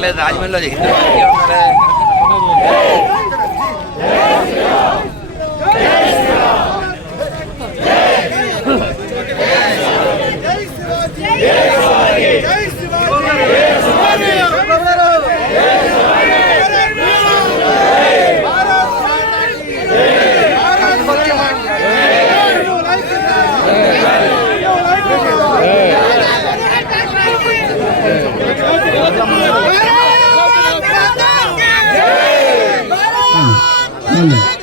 పర్లేదు రాజమండ్రిలో Amen.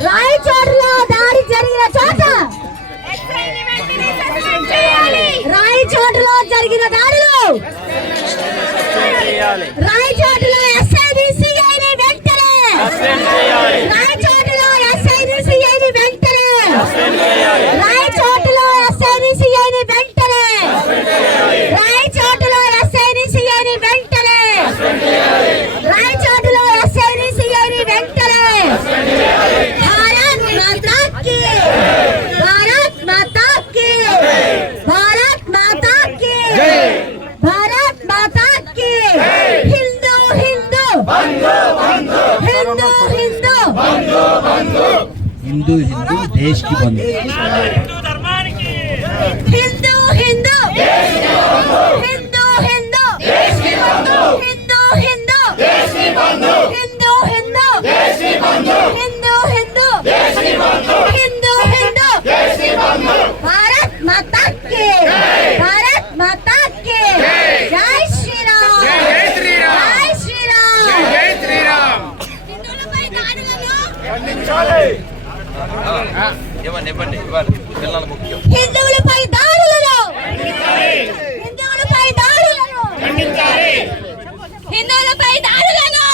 రాయచోటలో దాడి జరిగిన చోట రాయచోటలో జరిగిన దాడిలో हिंदू हिंदू देश की बंधु हिंदू हिंदू। हिंदू हिंदू। देश की बंधु हिंदू हिंदू। देश की बंधु हिंदू हिंदू। देश की बंधु हिंदू हिंदू। देश की बंधु हिंदू हिंदू। देश की बंधु भारत माता के। भारत माता के। जय श्री राम जय श्री राम जय श्री राम जय श्री राम हिंदू। लोग ఇవ్వండి ఇవ్వండి ఇవ్వాలి. పిల్లల ముఖ్యం. హిందువులపై దాడులను! హిందువులపై దాడులను! హిందువులపై దాడులను!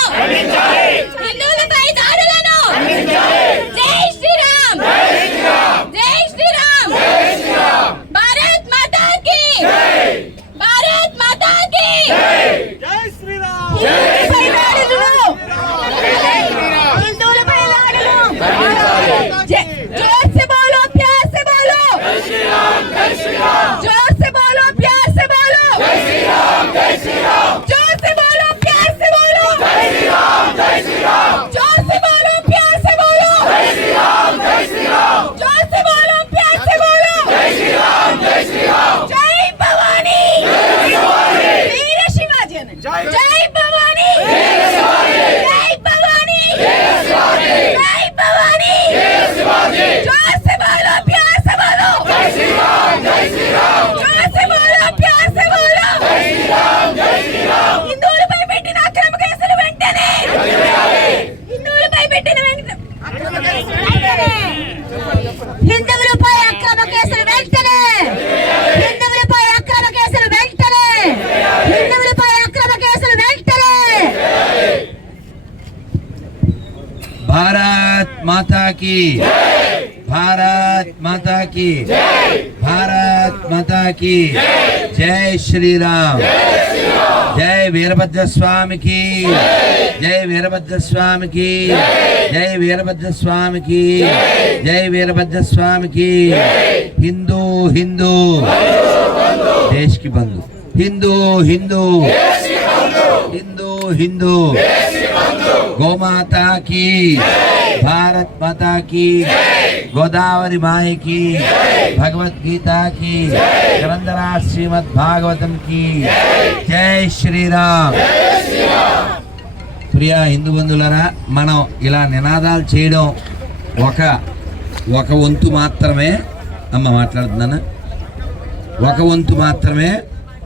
హిందువులపై దాడులను! की। भारत माता की। भारत माता की। जय श्री राम जय वीरभद्र स्वामी की। जय वीरभद्र स्वामी की। जय वीरभद्र स्वामी की। जय वीरभद्र स्वामी की। हिंदू हिंदू। देश की बंधु। हिंदू हिंदू। हिंदू हिंदू। గోమాతాకి భారత్ మాతాకి గోదావరి మాయకి భగవద్గీతాకి గ్రంథరా శ్రీమద్ భాగవతంకి జై శ్రీరామ్. ప్రియ హిందూ బంధువులరా మనం ఇలా నినాదాలు చేయడం ఒక ఒక వంతు మాత్రమే. అమ్మ మాట్లాడుతున్నాను? ఒక వంతు మాత్రమే.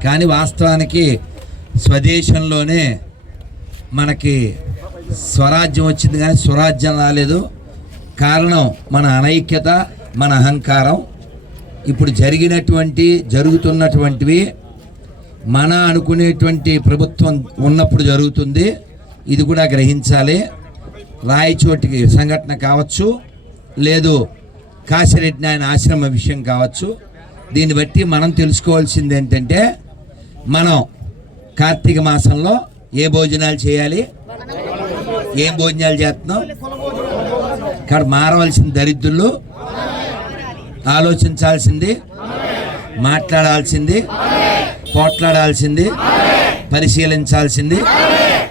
కానీ వాస్తవానికి స్వదేశంలోనే మనకి స్వరాజ్యం వచ్చింది కానీ స్వరాజ్యం రాలేదు. కారణం మన అనైక్యత మన అహంకారం. ఇప్పుడు జరిగినటువంటి జరుగుతున్నటువంటివి మన అనుకునేటువంటి ప్రభుత్వం ఉన్నప్పుడు జరుగుతుంది. ఇది కూడా గ్రహించాలి. రాయచోటికి సంఘటన కావచ్చు లేదు కాశిరెడ్డి నాయన ఆశ్రమ విషయం కావచ్చు. దీన్ని బట్టి మనం తెలుసుకోవాల్సింది ఏంటంటే మనం కార్తీక మాసంలో ఏ భోజనాలు చేయాలి ఏం భోజనాలు చేస్తున్నాం ఇక్కడ మారవలసిన దరిద్రులు ఆలోచించాల్సింది మాట్లాడాల్సింది పోట్లాడాల్సింది పరిశీలించాల్సింది.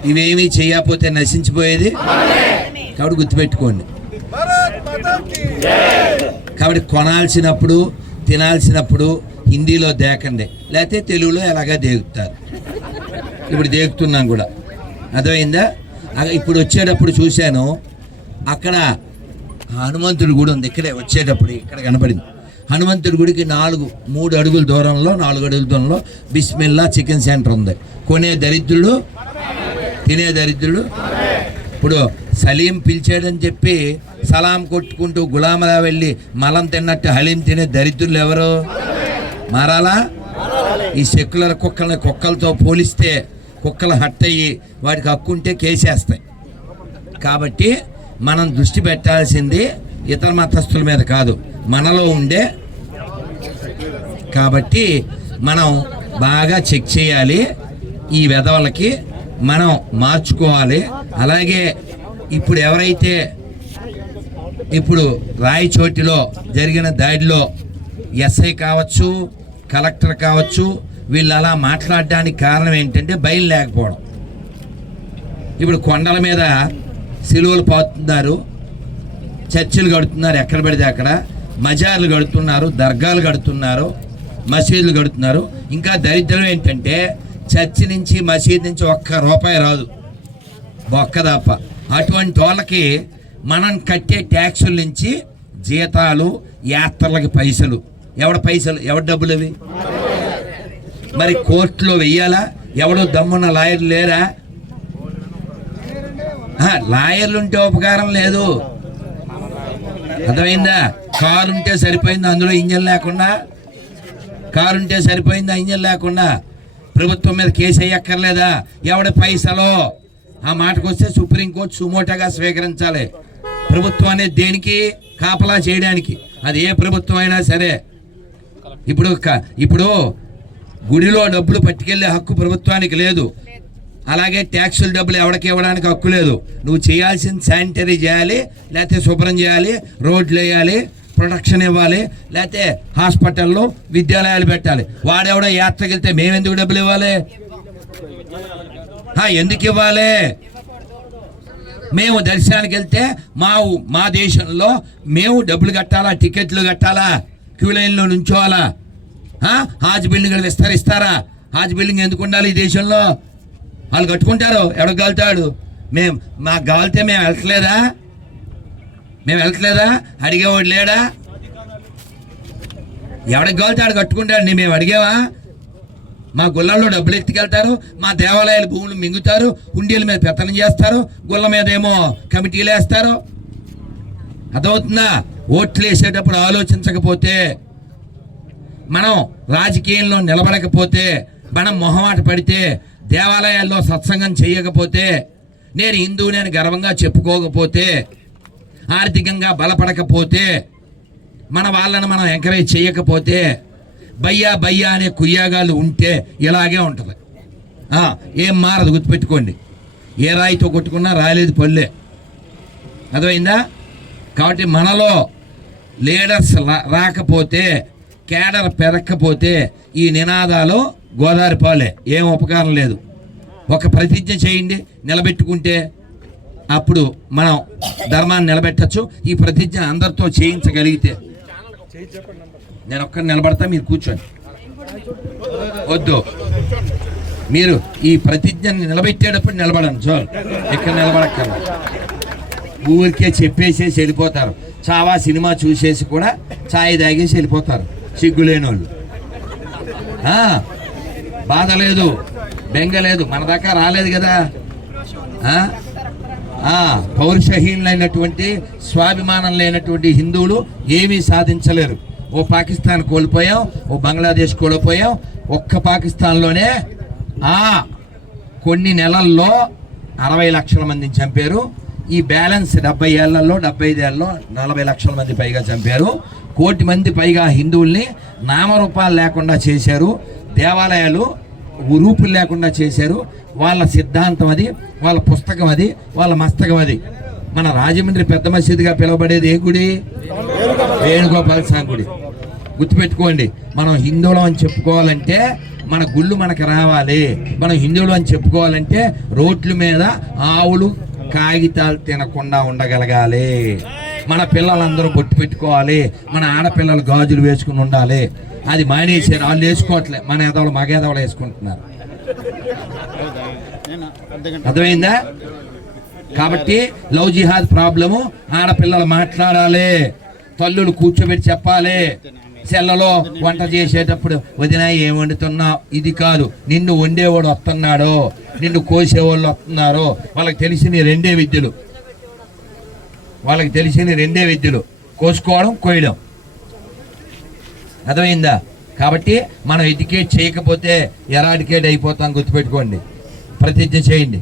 ఇవేమీ చేయకపోతే నశించిపోయేది? కాబట్టి గుర్తుపెట్టుకోండి. కాబట్టి కొనాల్సినప్పుడు తినాల్సినప్పుడు హిందీలో దేకండి. లేకపోతే తెలుగులో ఎలాగా దేగుతారు? ఇప్పుడు దేగుతున్నాం కూడా. అర్థమైందా? ఇప్పుడు వచ్చేటప్పుడు చూశాను అక్కడ హనుమంతుడి గుడి ఉంది. ఇక్కడే వచ్చేటప్పుడు ఇక్కడ కనపడింది. హనుమంతుడి గుడికి నాలుగు మూడు అడుగుల దూరంలో నాలుగు అడుగుల దూరంలో బిస్మిల్లా చికెన్ సెంటర్ ఉంది. కొనే దరిద్రుడు తినే దరిద్రుడు ఇప్పుడు సలీం పిలిచాడని చెప్పి సలాం కొట్టుకుంటూ గులామలా వెళ్ళి మలం తిన్నట్టు హలీం తినే దరిద్రులు ఎవరు? మారాలా? ఈ సెక్యులర్ కుక్కల్ని కుక్కలతో పోలిస్తే కుక్కలు హట్ అయ్యి వాటికి హక్కుంటే కేసేస్తాయి. కాబట్టి మనం దృష్టి పెట్టాల్సింది ఇతర మతస్థుల మీద కాదు మనలో ఉండే. కాబట్టి మనం బాగా చెక్ చేయాలి. ఈ వెధవలకి మనం మార్చుకోవాలి. అలాగే ఇప్పుడు ఎవరైతే ఇప్పుడు రాయచోటిలో జరిగిన దాడిలో ఎస్ఐ కావచ్చు కలెక్టర్ కావచ్చు వీళ్ళు అలా మాట్లాడడానికి కారణం ఏంటంటే బయలు లేకపోవడం. ఇప్పుడు కొండల మీద సిలువలు పోతున్నారు చర్చిలు కడుతున్నారు ఎక్కడ పడితే అక్కడ. మజార్లు కడుతున్నారు దర్గాలు కడుతున్నారు మసీదులు కడుతున్నారు. ఇంకా దరిద్రం ఏంటంటే చర్చి నుంచి మసీద్ నుంచి ఒక్క రూపాయి రాదు. ఒక్క తప్ప అటువంటి వాళ్ళకి మనం కట్టే ట్యాక్సుల నుంచి జీతాలు యాత్రలకి పైసలు. ఎవడ పైసలు? ఎవడ డబ్బులు అవి? మరి కోర్టులో వెయ్యాలా? ఎవడో దమ్మున్న లాయర్లు లేరా? లాయర్లు ఉంటే ఉపకారం లేదు. అర్థమైందా? కారు ఉంటే సరిపోయింది అందులో ఇంజన్ లేకుండా? కారు ఉంటే సరిపోయిందా ఇంజన్ లేకుండా? ప్రభుత్వం మీద కేసు వేయక్కర్లేదా? ఎవడ పైసలో? ఆ మాటకు వస్తే సుప్రీంకోర్టు సుమోటగా స్వీకరించాలి. ప్రభుత్వం అనేది దేనికి? కాపలా చేయడానికి. అది ఏ ప్రభుత్వం అయినా సరే. ఇప్పుడు ఇప్పుడు గుడిలో డబ్బులు పట్టుకెళ్ళే హక్కు ప్రభుత్వానికి లేదు. అలాగే ట్యాక్సుల డబ్బులు ఎవరికి ఇవ్వడానికి హక్కు లేదు. నువ్వు చేయాల్సింది శానిటరీ చేయాలి లేకపోతే శుభ్రం చేయాలి రోడ్లు వేయాలి ప్రొటెక్షన్ ఇవ్వాలి లేకపోతే హాస్పిటల్లో విద్యాలయాలు పెట్టాలి. వాడెవడో యాత్రకెళ్తే మేమెందుకు డబ్బులు ఇవ్వాలి? ఎందుకు ఇవ్వాలి? మేము దర్శనానికి వెళ్తే మా మా దేశంలో మేము డబ్బులు కట్టాలా టికెట్లు కట్టాలా క్యూ లైన్లో నుంచోవాలా? హాజ్ బిల్డింగ్లు విస్తరిస్తారా? హాజ్ బిల్డింగ్ ఎందుకు ఉండాలి ఈ దేశంలో? వాళ్ళు కట్టుకుంటారు. ఎవడ గాలుతాడు? మేము మాకు గాలితే మేము వెళ్ళట్లేదా? మేము వెళ్ళట్లేదా? అడిగేవాడు లేడా? ఎవడికి గాలితాడు కట్టుకుంటాడు నీ మేము అడిగావా? మా గుళ్ళల్లో డబ్బులు ఎత్తుకెళ్తారు. మా దేవాలయాల భూములు మింగుతారు. హుండీల మీద పెత్తనం చేస్తారు. గుళ్ళ మీద ఏమో కమిటీలు వేస్తారు. అర్థమవుతుందా? ఓట్లు వేసేటప్పుడు ఆలోచించకపోతే మనం రాజకీయంలో నిలబడకపోతే మనం మొహమాట పడితే దేవాలయాల్లో సత్సంగం చేయకపోతే నేను హిందువునని గర్వంగా చెప్పుకోకపోతే ఆర్థికంగా బలపడకపోతే మన వాళ్ళని మనం ఎంకరేజ్ చేయకపోతే బయ్యా బయ్యా అనే కుయ్యాగాలు ఉంటే ఇలాగే ఉంటుంది. ఏం మారదు గుర్తుపెట్టుకోండి. ఏ రాయితో కొట్టుకున్నా రాలేదు పల్లె. అర్థమైందా? కాబట్టి మనలో లీడర్స్ రా- రాకపోతే కేడర్ పెరగకపోతే ఈ నినాదాలు గోదావరి పాలే. ఏం ఉపకారం లేదు. ఒక ప్రతిజ్ఞ చేయండి నిలబెట్టుకుంటే అప్పుడు మనం ధర్మాన్ని నిలబెట్టచ్చు. ఈ ప్రతిజ్ఞ అందరితో చేయించగలిగితే. నేను ఒక్కరు నిలబడతా మీరు కూర్చోండి. వద్దు. మీరు ఈ ప్రతిజ్ఞని నిలబెట్టేటప్పుడు నిలబడండి చూ ఇక్కడ నిలబడక్కర్లా. ఊరికే చెప్పేసేసి వెళ్ళిపోతారు. చావా సినిమా చూసేసి కూడా ఛాయ్ తాగేసి వెళ్ళిపోతారు. సిగ్గులేని వాళ్ళు బాధ లేదు బెంగ లేదు మన దాకా రాలేదు కదా. పౌరుషహీనులైనటువంటి స్వాభిమానం లేనటువంటి హిందువులు ఏమీ సాధించలేరు. ఓ పాకిస్తాన్ కోల్పోయాం ఓ బంగ్లాదేశ్ కోల్పోయాం ఒక్క పాకిస్తాన్లోనే ఆ కొన్ని నెలల్లో అరవై లక్షల మందిని చంపారు. ఈ బ్యాలెన్స్ డెబ్బై ఏళ్ళలో డెబ్బై ఐదేళ్ళలో నలభై లక్షల మంది పైగా చంపారు. కోటి మంది పైగా హిందువుల్ని నామరూపాలు లేకుండా చేశారు. దేవాలయాలు రూపులు లేకుండా చేశారు. వాళ్ళ సిద్ధాంతం అది వాళ్ళ పుస్తకం అది వాళ్ళ మస్తకం అది. మన రాజమండ్రి పెద్ద మసీదుగా పిలువబడేది ఏ గుడి? వేణుగోపాల స్వామి గుడి. గుర్తుపెట్టుకోండి మనం హిందువులం అని చెప్పుకోవాలంటే మన గుళ్ళు మనకు రావాలి. మనం హిందువులు అని చెప్పుకోవాలంటే రోడ్ల మీద ఆవులు కాగితాలు తినకుండా ఉండగలగాలి. మన పిల్లలందరూ బొట్టు పెట్టుకోవాలి. మన ఆడపిల్లలు గాజులు వేసుకుని ఉండాలి. అది మానేసారు వాళ్ళు వేసుకోవట్లే. మన ఎదవలు మగేదవలు వేసుకుంటున్నారు. అర్థమైందా? కాబట్టి లవ్ జిహాద్ ప్రాబ్లము. ఆడపిల్లలు మాట్లాడాలి. తల్లులు కూర్చోబెట్టి చెప్పాలి. సెల్లలో వంట చేసేటప్పుడు వదిన ఏం వండుతున్నావు? ఇది కాదు నిన్ను వండేవాడు వస్తున్నాడు నిన్ను కోసేవాళ్ళు వస్తున్నారు వాళ్ళకి తెలిసిన రెండే విద్యలు. వాళ్ళకి తెలిసిన రెండే విద్యలు. కోసుకోవడం కోయడం. అర్థమైందా? కాబట్టి మనం ఎడ్యుకేట్ చేయకపోతే ఎరాడికేట్ అయిపోతాం గుర్తుపెట్టుకోండి. ప్రతిజ్ఞ చేయండి.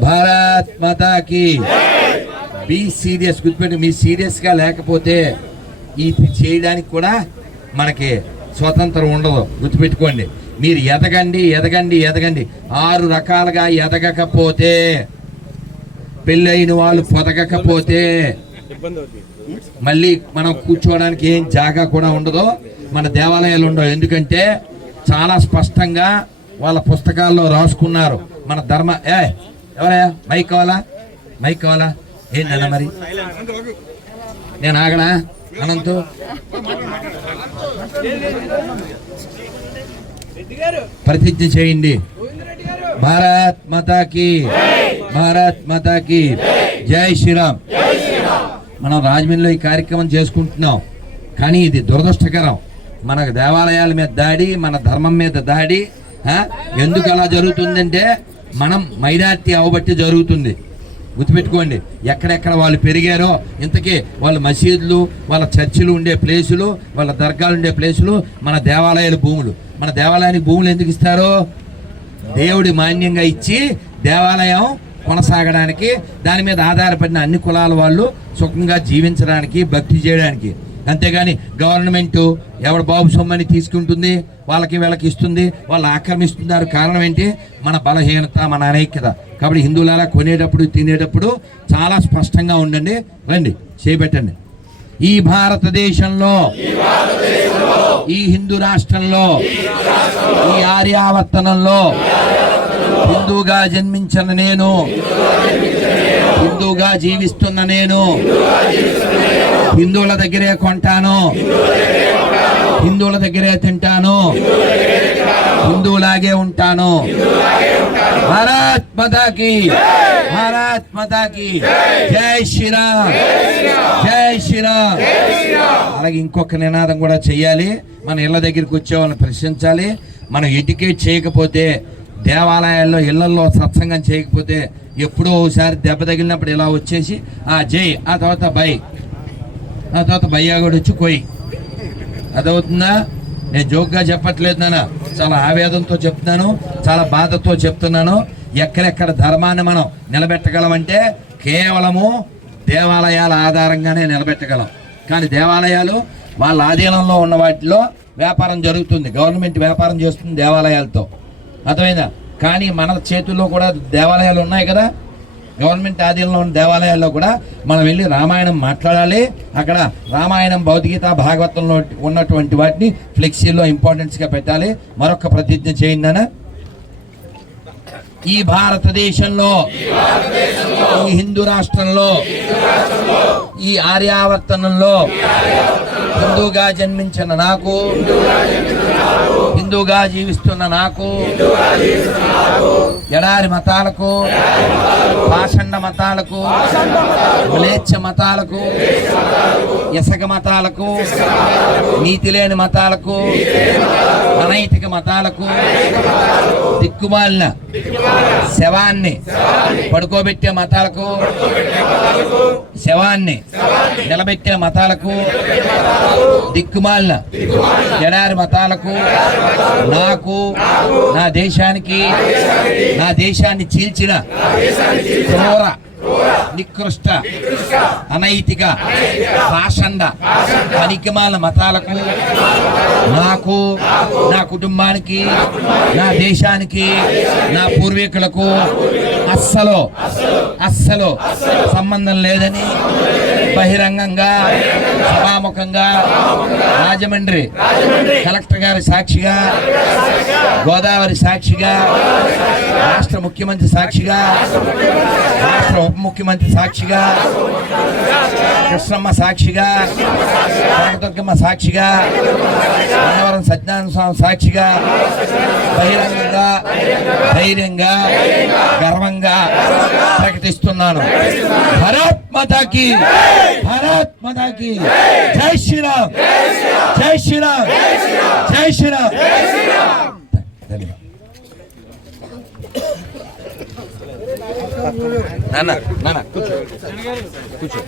భారత్ మాతాకి. Be serious. గుర్తుపెట్టి మీ సీరియస్గా లేకపోతే ఇది చేయడానికి కూడా మనకి స్వతంత్రం ఉండదు. గుర్తుపెట్టుకోండి. మీరు ఎదగండి ఎదగండి ఎదగండి. ఆరు రకాలుగా ఎదగకపోతే పెళ్ళైన వాళ్ళు పొదగకపోతే మళ్ళీ మనం కూర్చోవడానికి ఏం జాగా కూడా ఉండదు. మన దేవాలయాలు ఉండవు. ఎందుకంటే చాలా స్పష్టంగా వాళ్ళ పుస్తకాల్లో రాసుకున్నారు. మన ధర్మ ఏ ఎవరయ్యా? మైక్ కావాలా? మైక్ కావాలా? ఏంటన్నా మరి? నేను ఆగనా? అనంతు. ప్రతిజ్ఞ చేయండి. భారత్ మాతాకి. భారత్ మాతాకి. జై శ్రీరామ్. మనం రాజమండ్రిలో ఈ కార్యక్రమం చేసుకుంటున్నాం. కానీ ఇది దురదృష్టకరం. మన దేవాలయాల మీద దాడి మన ధర్మం మీద దాడి ఎందుకు అలా జరుగుతుందంటే మనం మైనార్టీ అవబట్టి జరుగుతుంది. గుర్తుపెట్టుకోండి ఎక్కడెక్కడ వాళ్ళు పెరిగారో ఇంతకీ వాళ్ళ మసీదులు వాళ్ళ చర్చిలు ఉండే ప్లేసులు వాళ్ళ దర్గాలు ఉండే ప్లేసులు మన దేవాలయాల భూములు. మన దేవాలయానికి భూములు ఎందుకు ఇస్తారో? దేవుడి మాన్యంగా ఇచ్చి దేవాలయం కొనసాగడానికి దాని మీద ఆధారపడిన అన్ని కులాల వాళ్ళు సుఖంగా జీవించడానికి భక్తి చేయడానికి. అంతేగాని గవర్నమెంట్ ఎవడు బాబు సొమ్మని తీసుకుంటుంది వాళ్ళకి వీళ్ళకి ఇస్తుంది వాళ్ళు ఆక్రమిస్తున్నారు కారణం ఏంటి? మన బలహీనత మన అనైక్యత కాబట్టి హిందువులలా కొనేటప్పుడు తినేటప్పుడు చాలా స్పష్టంగా ఉండండి. రండి చేపెట్టండి. ఈ భారతదేశంలో ఈ హిందూ రాష్ట్రంలో ఈ ఆర్యావర్తనంలో హిందూగా జన్మించిన నేను హిందూగా జీవిస్తున్న నేను. హిందువుల దగ్గరే కొంటాను. హిందువుల దగ్గరే తింటాను. హిందువులాగే ఉంటాను. భారత్ మరాత్మతాకి భారత్ మాతాకి. జై శ్రీరామ్. జై శ్రీరామ్. అలాగే ఇంకొక నినాదం కూడా చెయ్యాలి. మన ఇళ్ళ దగ్గరికి వచ్చే వాళ్ళని ప్రశ్నించాలి. మనం ఎడ్యుకేట్ చేయకపోతే దేవాలయాల్లో ఇళ్ళలో సత్సంగం చేయకపోతే ఎప్పుడో ఒకసారి దెబ్బ తగిలినప్పుడు ఇలా వచ్చేసి ఆ జై ఆ తర్వాత బై. ఆ తర్వాత బయ్యా కూడా వచ్చి కొయ్యి అదవుతుందా? నేను జోక్గా చెప్పట్లేదు నాన్న. చాలా ఆవేదనతో చెప్తున్నాను చాలా బాధతో చెప్తున్నాను. ఎక్కడెక్కడ ధర్మాన్ని మనం నిలబెట్టగలమంటే కేవలము దేవాలయాల ఆధారంగానే నిలబెట్టగలం. కానీ దేవాలయాలు వాళ్ళ ఆధీనంలో ఉన్న వాటిలో వ్యాపారం జరుగుతుంది. గవర్నమెంట్ వ్యాపారం చేస్తుంది దేవాలయాలతో. అర్థమైందా? కానీ మన చేతుల్లో కూడా దేవాలయాలు ఉన్నాయి కదా. గవర్నమెంట్ ఆధీనంలో ఉన్న దేవాలయాల్లో కూడా మనం వెళ్ళి రామాయణం మాట్లాడాలి. అక్కడ రామాయణం భౌతికత భాగవతంలో ఉన్నటువంటి వాటిని ఫ్లెక్సీలో ఇంపార్టెన్స్గా పెట్టాలి. మరొక ప్రతిజ్ఞ చేయిందన ఈ భారతదేశంలో ఈ హిందూ రాష్ట్రంలో ఈ ఆర్యావర్తనంలో హిందూగా జన్మించిన నాకు హిందూగా జీవిస్తున్న నాకు ఎడారి మతాలకు పాషండ మతాలకు మ్లేచ్ఛ మతాలకు ఇసక మతాలకు నీతి లేని మతాలకు అనైతిక మతాలకు దిక్కుమాలిన శవాన్ని పడుకోబెట్టే మతాలకు శవాన్ని నిలబెట్టే మతాలకు దిక్కుమాలిన ఎడారి మతాలకు నాకు నా దేశానికి నా దేశాన్ని చీల్చిన క్రూర నికృష్ట అనైతిక పాషండ పనికిమాల మతాలకు నాకు నా కుటుంబానికి నా దేశానికి నా పూర్వీకులకు అస్సలు అస్సలు సంబంధం లేదని బహిరంగంగా సభాముఖంగా రాజమండ్రి కలెక్టర్ గారి సాక్షిగా గోదావరి సాక్షిగా రాష్ట్ర ముఖ్యమంత్రి సాక్షిగా రాష్ట్ర ఉప ముఖ్యమంత్రి సాక్షిగా కృష్ణమ్మ సాక్షిగా కనకదుర్గమ్మ సాక్షిగా అన్నవరం సత్యనారాయణ స్వామి సాక్షిగా బహిరంగంగా ధైర్యంగా గర్వంగా ప్రకటిస్తున్నాను. భరత్ మాతాకి భారత్ మాతాకి జై శ్రీరామ్ జై శ్రీరామ్ జై శ్రీరామ్. నాన్న నాన్న కూర్చో కూర్చో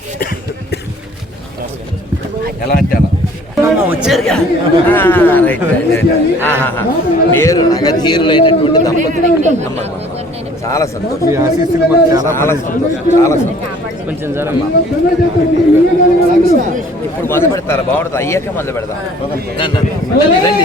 ఎలా అంటే అలా వచ్చారుగా రైట్ రైట్ రైట్ ఆహాహా. పేరు నగధీరులైనటువంటి దంపతులు అమ్మ అమ్మ, అమ్మ. చాలా సంతోషం చాలా సంతోషం చాలా సంతోషం కొంచెం జరమ్మా ఇప్పుడు మొదలు పెడతారా బాగుంటుంది అయ్యాక మొదలు పెడదాం రండి, రండి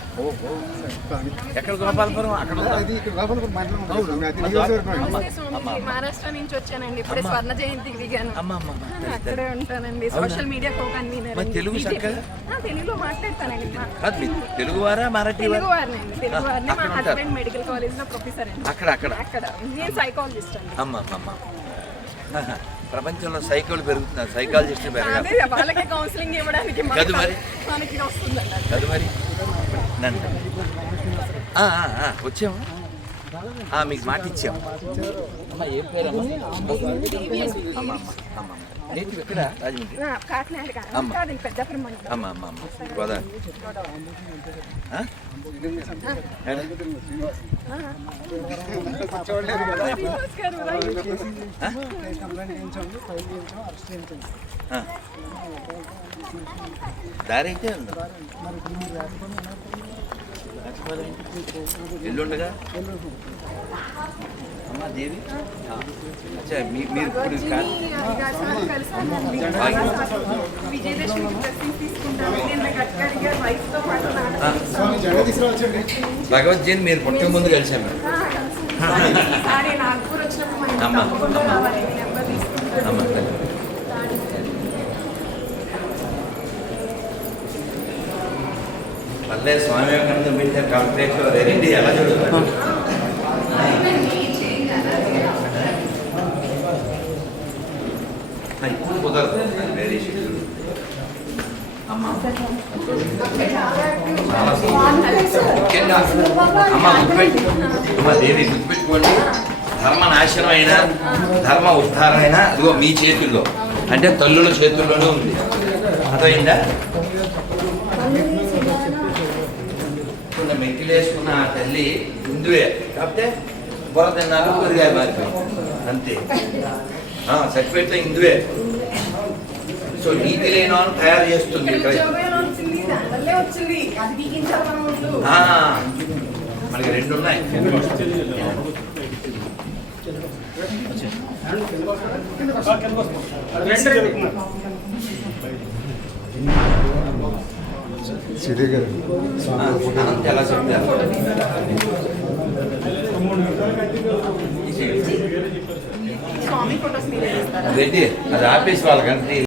ఎక్కడ గోపాలపురం? అక్కడ ఉందా? మహారాష్ట్ర నుంచి వచ్చానండి ఇప్పుడే స్వర్ణ జయంతికి దిగాను. అమ్మ అమ్మ అమ్మ. అక్కడే ఉంటానండి. Social media co convenor Telugu? తెలుగులో మాట్లాడతానండి తెలుగు వారా మరాఠీ తెలుగు వారా వారినండి తెలుగు వారిని మా. హస్బెండ్ మెడికల్ కాలేజ్లో ప్రొఫెసర్ అండి. అక్కడ అక్కడ. అక్కడ. నేను సైకాలజిస్ట్ అండి. అమ్మ అమ్మ అమ్మ. ఆహా. ప్రపంచంలో సైకిల్ పెరుగుతున్నారు సైకాలజిస్ట్ పెరగాలి. వాళ్ళకి కౌన్సిలింగ్ ఇవ్వడానికి కాదు మరి. మనకి వస్తుందండి. కాదు మరి. నన్ను. వచ్చాము మీకు మాట ఇచ్చాము అమ్మ ఏం పేరమ్మా అమ్మ అమ్మ అమ్మ. రాజమండ్రి. ఆ, కాకినాడ కాదు. అమ్మ. అమ్మ అమ్మ గోదావరి. దారి అయితే ఉంది? ఎల్లుండగా? దేవి? అచ్చా మీరు ఇప్పుడు కా- విజయదశమి కలిసానండి. విజయదశమికి blessings తీసుకుంటాను. నిన్న గడ్కరీ గారు wife తో పాటు నాన్న ఆ. భగవద్గీత మీరు పుట్టక ముందు కలిసాము కలిసి అమ్మ, పల్లె స్వామి వివేకానంద పెట్టే కలెక్టరేట్ రెడ్డి ఎలా చూడు ఇప్పుడు కుదరదు. వేరే షెడ్యూల్ అమ్మ. చాలా ముఖ్యంగా అమ్మ గుర్తుపెట్టి. అమ్మ దేవి గుర్తుపెట్టుకోండి. ధర్మ నాశనం అయినా ధర్మ ఉద్ధారం అయినా అదిగో మీ చేతుల్లో. అంటే తల్లుల చేతుల్లోనే ఉంది. అర్థమైందా? కొన్ని ఆ తల్లి హిందువే. కాకపోతే బుర్ర తిన్నారు కూరగాయ మారిపోయి అంతే. సర్టిఫికేట్లో హిందువే. సో నీతి లేని వాళ్ళని తయారు చేస్తుంది మనకి రెండు ఉన్నాయి. గారు. ఎలా చెప్తారు రెడ్డి అది ఆపేసి వాళ్ళకంటే